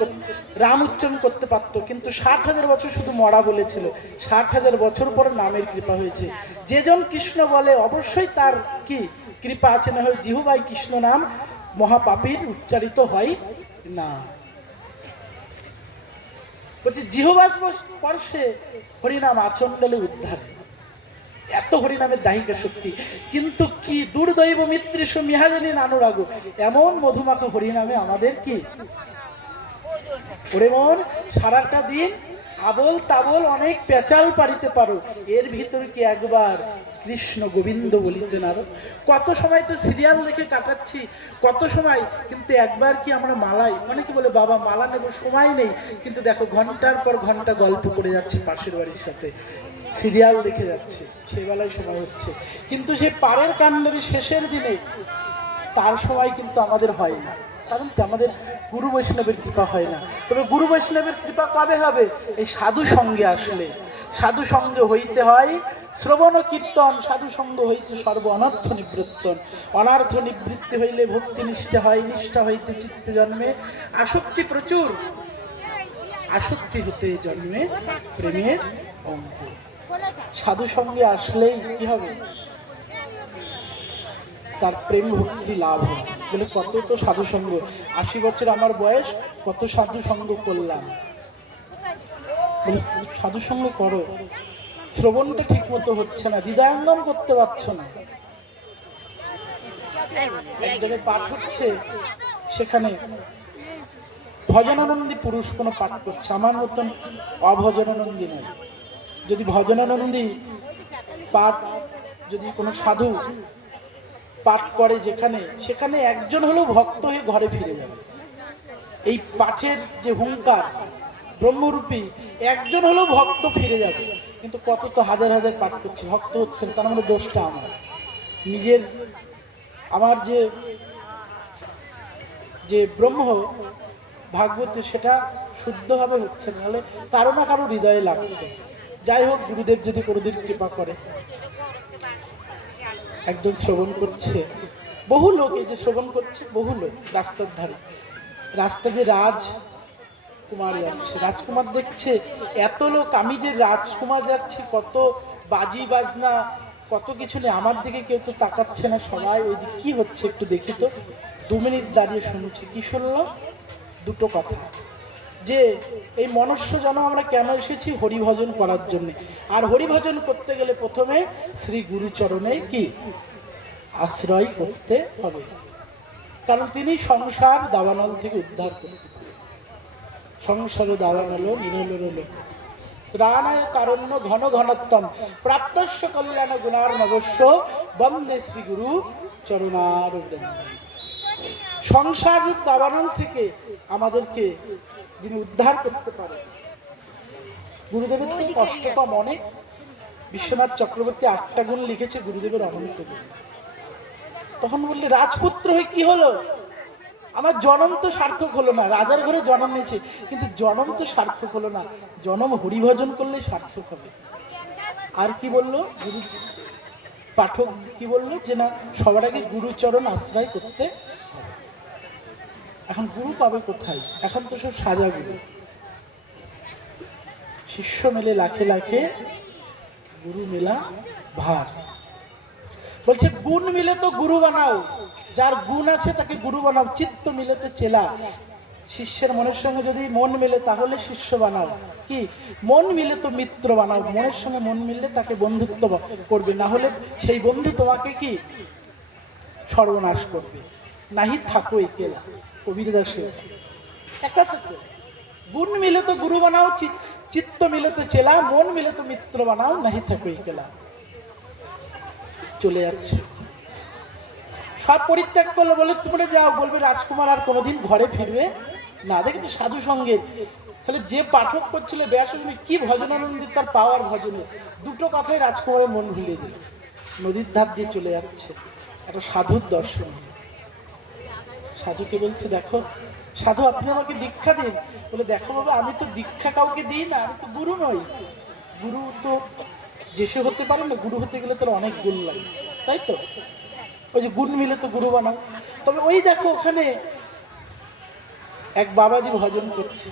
রাম উচ্চারণ করতে পারত, কিন্তু 60,000 বছর শুধু মরা বলেছিল, 60,000 বছর পরে নামের কৃপা হয়েছে। যেজন কৃষ্ণ বলে অবশ্যই তার কি কৃপা আছে, না হয় জিহ্বায় কৃষ্ণ নাম মহাপাপীর উচ্চারিত হয় না। বলছে জিহ্বা স্পর্শে হরিনাম আচণ্ডালে উদ্ধার। এত হরিনামের দাহিকা শক্তি। কিন্তু কি দুর্দৈব মিত্রেশ মিহাজনী নানুরাগ, এমন মধুমাখা হরিনামে আমাদের কি ওরে মন সারাটা দিন আবল তাবল অনেক পেঁচাল পারিতে পারো, এর ভিতর কি একবার কৃষ্ণ গোবিন্দ বলিতে না? কত সময় তো সিরিয়াল দেখে কাটাচ্ছি, কত সময়, কিন্তু একবার কি আমরা মালাই, অনেকে বলে বাবা মালা নেব, সময় নেই, কিন্তু দেখো ঘন্টার পর ঘন্টা গল্প করে যাচ্ছে পাশের বাড়ির সাথে, সিরিয়াল দেখে যাচ্ছে, সেই বেলায় সময় হচ্ছে, কিন্তু সেই পারের কান্ডের শেষের দিনে তার সময় কিন্তু আমাদের হয় না, কারণ কি আমাদের গুরু বৈষ্ণবের কৃপা হয় না। তবে গুরু বৈষ্ণবের কৃপা কবে হবে? এই সাধু সঙ্গে আসলে। সাধু সঙ্গে হইতে হয় শ্রবণ কীর্তন, সাধু সঙ্গ হইতে সর্ব অনর্থ নিবৃত্তন, অনর্থ নিবৃত্তি হইলে ভক্তি নিষ্ঠা হয়, নিষ্ঠা হইতে চিত্তে জন্মে আসক্তি প্রচুর, আসক্তি হতে জন্মে প্রেমের অঙ্কুর। সাধু সঙ্গে আসলেই কি হবে? তার প্রেম ভক্তি লাভ হয়। বলে কত তো সাধু সঙ্গ, 80 বছর আমার বয়স, কত সাধু সঙ্গ করলাম। বলে সাধু সঙ্গ করো, শ্রবণটা ঠিক মতো হচ্ছে না, হৃদয়ঙ্গম করতে পারছো না। এক জায়গায় পাঠ হচ্ছে, সেখানে ভজনানন্দী পুরুষ কোনো পাঠ করছে, আমার মতন অভজনানন্দী নয়। যদি ভজনানন্দী পাঠ, যদি কোনো সাধু পাঠ করে যেখানে, সেখানে একজন হলেও ভক্ত হয়ে ঘরে ফিরে যাবে। এই পাঠের যে হুঙ্কার ব্রহ্মরূপী, একজন হলেও ভক্ত ফিরে যাবে। কিন্তু কত তো হাজার হাজার পাঠ করছে, ভক্ত হচ্ছে না, তার মানে দোষটা আমার নিজের। আমার যে ব্রহ্ম ভাগবতী, সেটা শুদ্ধভাবে হচ্ছে না, নাহলে কারো না কারো হৃদয়ে লাগতো। যাই হোক, গুরুদেব যদি কোনোদিন কৃপা করে, একজন শ্রবণ করছে, বহু লোক এই যে শ্রবণ করছে, বহু লোক রাস্তার ধারে, রাস্তা দিয়ে রাজকুমার যাচ্ছে, রাজকুমার দেখছে এত লোক, আমি যে রাজকুমার যাচ্ছি, কত বাজি বাজনা, কত কিছু নেই, আমার দিকে কেউ তো তাকাচ্ছে না, সবাই ওই দিকে কি হচ্ছে একটু দেখি তো। 2 মিনিট দাঁড়িয়ে শুনছি, কি শুনলো? দুটো কথা, যে এই মনুষ্য জন্ম আমরা কেন এসেছি? হরিভজন করার জন্য। আর হরিভজন করতে গেলে প্রথমে শ্রী গুরুচরণে কি আশ্রয় করতে হবে, কারণ তিনি সংসার দাবানল থেকে উদ্ধার করতে পারেন। সংসার দাবানল নিরল ত্রাণায় কারণ্য ঘন ঘনত্তম প্রাপ্তস্য কল্যাণ গুণার নবস্য বন্দে শ্রী গুরু চরণার বৃন্দ। সংসার দাবানল থেকে আমাদেরকে যিনি উদ্ধার করতে পারে, গুরুদেবের তো কষ্ট কম অনেক। বিশ্বনাথ চক্রবর্তী 8টা গুণ লিখেছে গুরুদেবের অনন্ত গুণ। তখন বললে রাজপুত্র হয়ে কি হলো? আমার জন্ম তো সার্থক হলো না, রাজার ঘরে জন্ম নিয়েছে, কিন্তু জন্ম তো সার্থক হলো না, জন্ম হরিভজন করলে সার্থক হবে। আর কি বললো গুরু পাঠক? কি বললো? যে না, সবার আগে গুরুচরণ আশ্রয় করতে হবে। এখন গুরু পাবে কোথায়? এখন তো সব সাজা গুরু, শিষ্য মেলে লাখে লাখে, গুরু মেলা ভার। বলছে গুণ মিলে তো গুরু বানাও, যার গুণ আছে তাকে গুরু বানাও, চিত্ত মিলে তো চেলা। শিষ্যের মনের সঙ্গে যদি মন মিলে তাহলে শিষ্য বানাও, কি মন মিলে তো মিত্র বানাও, মনের সঙ্গে মন মিললে তাকে বন্ধুত্ব করবে, না হলে সেই বন্ধু তোমাকে কি সর্বনাশ করবে। নাহি থাকো একেলা, কবির দাসে একা থাকো। গুণ মিলে তো গুরু বানাও, চিত্ত মিলে তো চেলা, মন মিলে তো মিত্র বানাও, নাহি থাকো একেলা। চলে যাচ্ছে, সব পরিত্যাগ করলো, বলে তোমরা যাও। বলবে রাজকুমার আর কোনোদিন ঘরে ফিরবে না। দেখেন সাধু সঙ্গে, তাহলে যে পাঠক করছিল ব্যাসগুলি কি ভজনানন্দিত, তার পাওয়ার ভজনে, দুটো কথাই রাজকুমারের মন ভুলিয়ে দিল। নদীর ধার দিয়ে চলে যাচ্ছে, একটা সাধুর দর্শন। সাধুকে বলছে, দেখো সাধু আপনি আমাকে দীক্ষা দিন। বলে দেখো বাবা, আমি তো দীক্ষা কাউকে দিই না, আমি তো গুরু নই। গুরু তো যেসে হতে পারে না, গুরু হতে গেলে তোর অনেক গুণ লাগে, তাই তো? ওই যে গুণ মিলে তো গুরু বানাও। তবে ওই দেখো ওখানে এক বাবাজি ভজন করছে,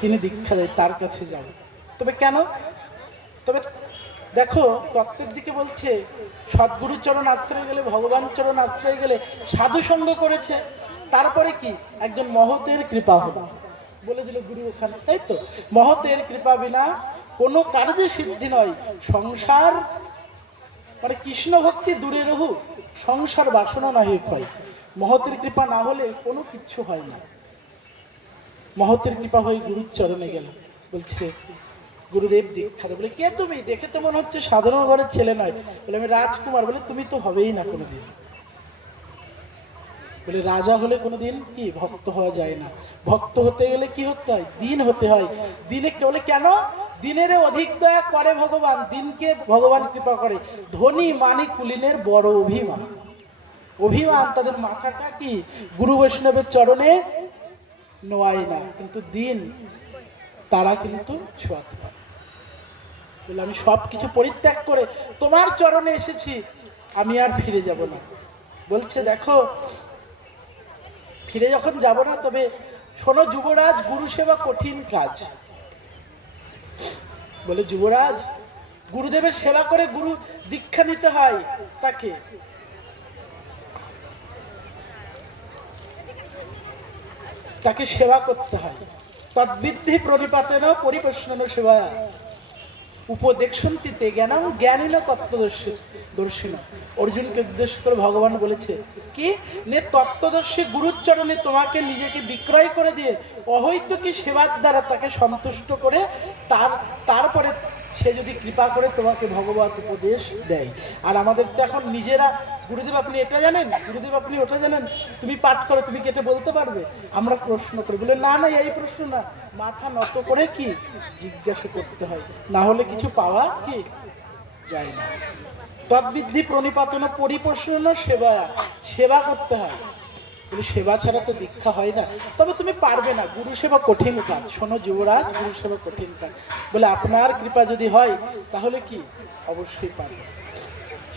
তিনি দীক্ষা দেয়, তার কাছে যাও। তবে কেন? তবে দেখো তত্ত্বের দিকে বলছে, সদ্গুরুর চরণ আশ্রয় গেলে, ভগবান চরণ আশ্রয় গেলে, সাধু সঙ্গ করেছে, তারপরে কি একজন মহতের কৃপা হলো, বলে দিল গুরু ওখানে, তাই তো? মহতের কৃপা বিনা কোনো কার্যে সিদ্ধি নয়। সংসার মানে কৃষ্ণ ভক্তি দূরে রহু, সংসার বাসনা না হয়। মহতের কৃপা না হলে কোনো কিচ্ছু হয় না। মহতের কৃপা হয়ে গুরুর চরণে গেল, বলছে গুরুদেব দীক্ষা দে। বলে কে তুমি? দেখে তো মনে হচ্ছে সাধারণ ঘরের ছেলে নয়। বলে আমি রাজকুমার। বলে তুমি তো হবেই না কোনোদিন। বলে রাজা হলে কোনোদিন কি ভক্ত হওয়া যায় না। ভক্ত হতে গেলে কি হতে হয়? দিন হতে হয়। দিনে বলে কেন? দিনের অধিক দয়া করে ভগবান, দিনকে ভগবান কৃপা করে। ধনী মানি কুলিনের বড় অভিমান। অভিমান তাদের মাথাটা কি গুরু বৈষ্ণবের চরণে নোয়ায় না, কিন্তু দিন তারা কিন্তু ছোঁয়াতে পারে। বলে আমি সব কিছু পরিত্যাগ করে তোমার চরণে এসেছি, আমি আর ফিরে যাব না। বলছে দেখো ফিরে যখন যাব না, তবে শোনো যুবরাজ, গুরু সেবা কঠিন কাজ। বলে যুবরাজ, গুরুদেবের সেবা করে গুরু দীক্ষা নিতে হয়, তাকে সেবা করতে হয়। তদ্বিদ্ধি প্রণিপাতেন পরিপ্রশ্নন সেবা উপদেক্ষন্তিতে জ্ঞানং জ্ঞানীন তত্ত্বদর্শী দর্শিন। অর্জুনকে উদ্দেশ্য করে ভগবান বলেছে কি নে তত্ত্বদর্শী গুরুচরণে তোমাকে নিজেকে বিক্রয় করে দিয়ে অহৈতুকী সেবার দ্বারা তাকে সন্তুষ্ট করে তারপরে সে যদি কৃপা করে তোমাকে ভগবত উপদেশ দেয়। আর আমাদের তো এখন নিজেরা গুরুদেব আপনি এটা জানেন, গুরুদেব আপনি ওটা জানেন, তুমি পাঠ করো, তুমি কেটে বলতে পারবে? আমরা প্রশ্ন করি। বলে না না, এই প্রশ্ন না, মাথা নত করে কি জিজ্ঞাসা করতে হয়, না হলে কিছু পাওয়া কি যায় না। তদ্বিদ্ধি প্রণিপাতন পরিপ্রশ্ন সেবা, সেবা করতে হয়। বলে সেবা ছাড়া তো দীক্ষা হয় না। তবে তুমি পারবে না, গুরু সেবা কঠিন কাজ। শোনো যুবরাজ, গুরু সেবা কঠিন কাজ। বলে আপনার কৃপা যদি হয় তাহলে কি অবশ্যই পারবে।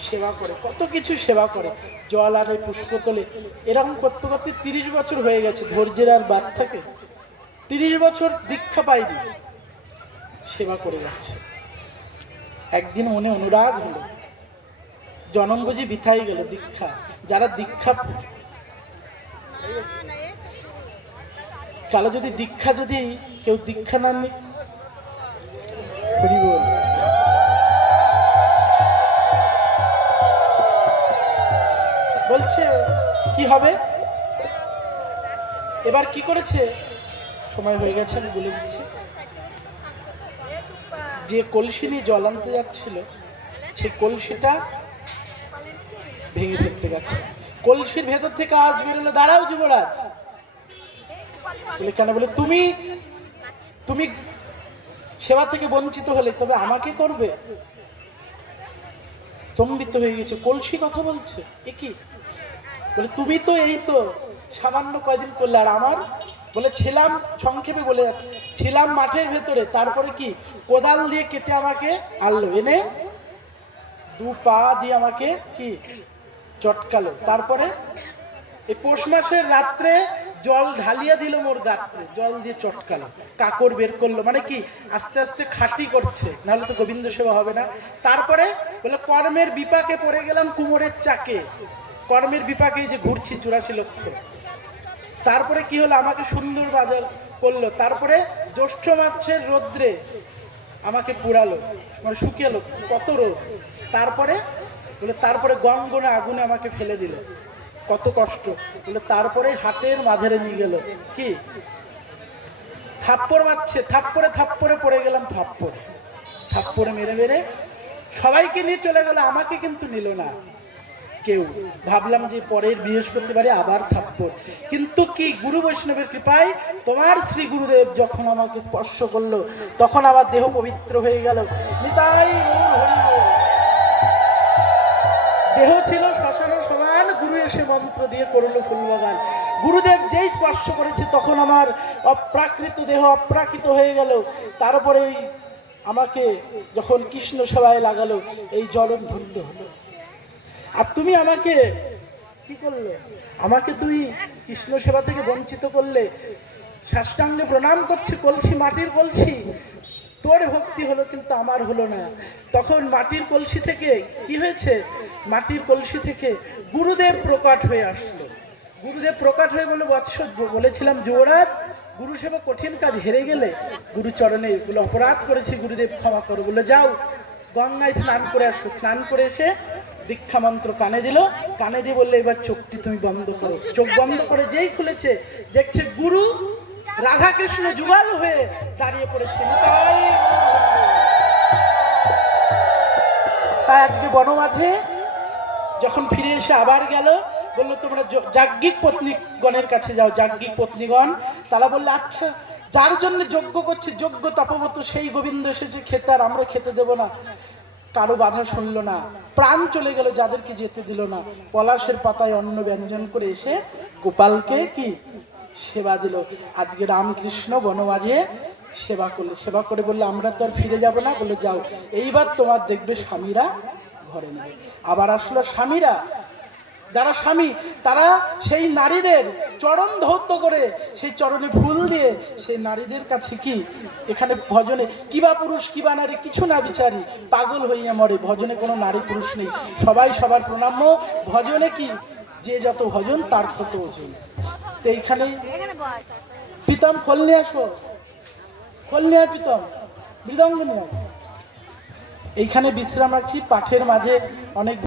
সেবা করে, কত কিছু সেবা করে, জল আনে, পুষ্প তোলে, এরকম করতে করতে 30 বছর হয়ে গেছে। ধৈর্যের আর বাদ থাকে? 30 বছর দীক্ষা পাইনি, সেবা করে যাচ্ছে। একদিন মনে অনুরাগ হলো, জনম বুঝি বিথাই গেল। দীক্ষা যারা দীক্ষা কালো, যদি দীক্ষা যদি কেউ দীক্ষা না নি, বলছে কি হবে? এবার কি করেছে, সময় হয়ে গেছে আমি বলে দিচ্ছি। যে কলসি নিয়ে জল আনতে যাচ্ছিল, সেই কলসিটা ভেঙে ফেলতে গেছে। কলসির ভেতর থেকে আওয়াজ বেরোলো, দাঁড়াও যুবরাজ। বলে কেন? বলে তুমি তুমি সেবা থেকে বঞ্চিত হলে, তবে আমাকে করবে? স্তম্ভিত হয়ে গেছে, কলসি কথা বলছে, এ কি? বলে তুমি তো এই তো সামান্য কয়দিন করলে, আর আমার? বলে ছিলাম, সংক্ষেপে বলে যাচ্ছে, ছিলাম মাঠের ভেতরে, তারপরে কি কোদাল দিয়ে কেটে আমাকে আনলো, এনে 2 পা দিয়ে আমাকে কি চটকালো, তারপরে এই পৌষ মাসের রাত্রে জল ঢালিয়া দিল মোর গাত্রে, জল দিয়ে চটকালো, কাকড় বের করলো, মানে কি আস্তে আস্তে খাঁটি করছে, নাহলে তো গোবিন্দ সেবা হবে না। তারপরে বলে কর্মের বিপাকে পড়ে গেলাম কুমোরের চাকে, কর্মের বিপাকে যে ঘুরছি 84 লক্ষ। তারপরে কি হলো, আমাকে সুন্দর বাজার করলো, তারপরে জ্যৈষ্ঠ মাসের রৌদ্রে আমাকে পুড়ালো, মানে শুকিয়ে কত রোদ। তারপরে বলে তারপরে গঙ্গনে আগুনে আমাকে ফেলে দিল, কত কষ্ট। বলে তারপরে হাটের মাঝারে নিয়ে গেল, কি থাপ্পড় মারছে, থাপ্পড়ে থাপ্পড়ে পড়ে গেলাম, থাপ্পড়ে মেরে মেরে সবাইকে নিয়ে চলে গেল, আমাকে কিন্তু নিল না কেউ। ভাবলাম যে পরের বৃহস্পতিবারে আবার থাপ্পড়, কিন্তু কি গুরু বৈষ্ণবের কৃপায় তোমার শ্রী গুরুদেব যখন আমাকে স্পর্শ করলো, তখন আমার দেহ পবিত্র হয়ে গেল। নিতাই দেহ ছিল শ্মশান সমান, গুরু এসে মন্ত্র দিয়ে করলো ফুলবাগান। গুরুদেব যেই স্পর্শ করেছে, তখন আমার অপ্রাকৃত দেহ অপ্রাকৃত হয়ে গেল। তারপরে আমাকে যখন কৃষ্ণ সেবায় লাগালো, এই জলন ধন্য হলো। আর তুমি আমাকে কি করলে? আমাকে তুই কৃষ্ণ সেবা থেকে বঞ্চিত করলে। সাষ্টাঙ্গে প্রণাম করছি, কলসি, মাটির কলসি, তোর ভক্তি হলো কিন্তু আমার হলো না। তখন মাটির কলসি থেকে কি হয়েছে, মাটির কলসি থেকে গুরুদেব প্রকট হয়ে আসলো। গুরুদেব প্রকট হয়ে বলে, বৎস বলেছিলাম যুবরাজ, গুরু সেবা কঠিন কাজ, হেরে গেলে গুরু চরণে বলে অপরাধ করেছি গুরুদেব ক্ষমা করো, বলে যাও গঙ্গায় স্নান করে আসো। স্নান করে এসে দীক্ষা মন্ত্র কানে দিল, কানে দিয়ে বললে এবার চোখটি তুমি বন্ধ করো। চোখ বন্ধ করে যেই খুলেছে দেখছে গুরু রাধা কৃষ্ণ যুগল হয়ে দাঁড়িয়ে পড়েছে। তাই আজকে বনমাঝে যখন ফিরে এসে আবার গেল, বললো তোমরা যাজ্ঞিক পত্নীগণের কাছে যাও। যাজ্ঞিক পত্নীগণ তারা বললে আচ্ছা, যার জন্য যজ্ঞ করছে যোগ্য তপবত সেই গোবিন্দ এসেছে খেতে, আর আমরা খেতে দেব না। কারো বাধা শুনলো না, প্রাণ চলে গেল যাদেরকে যেতে দিল না। পলাশের পাতায় অন্ন ব্যঞ্জন করে এসে গোপালকে কি সেবা দিল। আজকে রামকৃষ্ণ বনমাঝে সেবা করলে, সেবা করে বললে আমরা তো আর ফিরে যাব না। বলে যাও, এইবার তোমার দেখবে স্বামীরা ঘরে নেবে। আবার আসলো স্বামীরা, যারা স্বামী তারা সেই নারীদের চরণ ধৌত করে সেই চরণে ফুল দিয়ে সেই নারীদের কাছে কি এখানে ভজনে কিবা পুরুষ কিবা নারী কিছু না বিচারি, পাগল হইয়া মরে। ভজনে কোনো নারী পুরুষ নেই, সবাই সবার প্রণাম্য। ভজনে কি যে যত ভজন তার তত ওজন। তো এইখানে প্রীতম খোল নিয়ে আসো, খোল নিয়ে প্রীতম, মৃদঙ্গ নিয়ে। এইখানে বিশ্রাম রাখছি। পাঠের মাঝে অনেক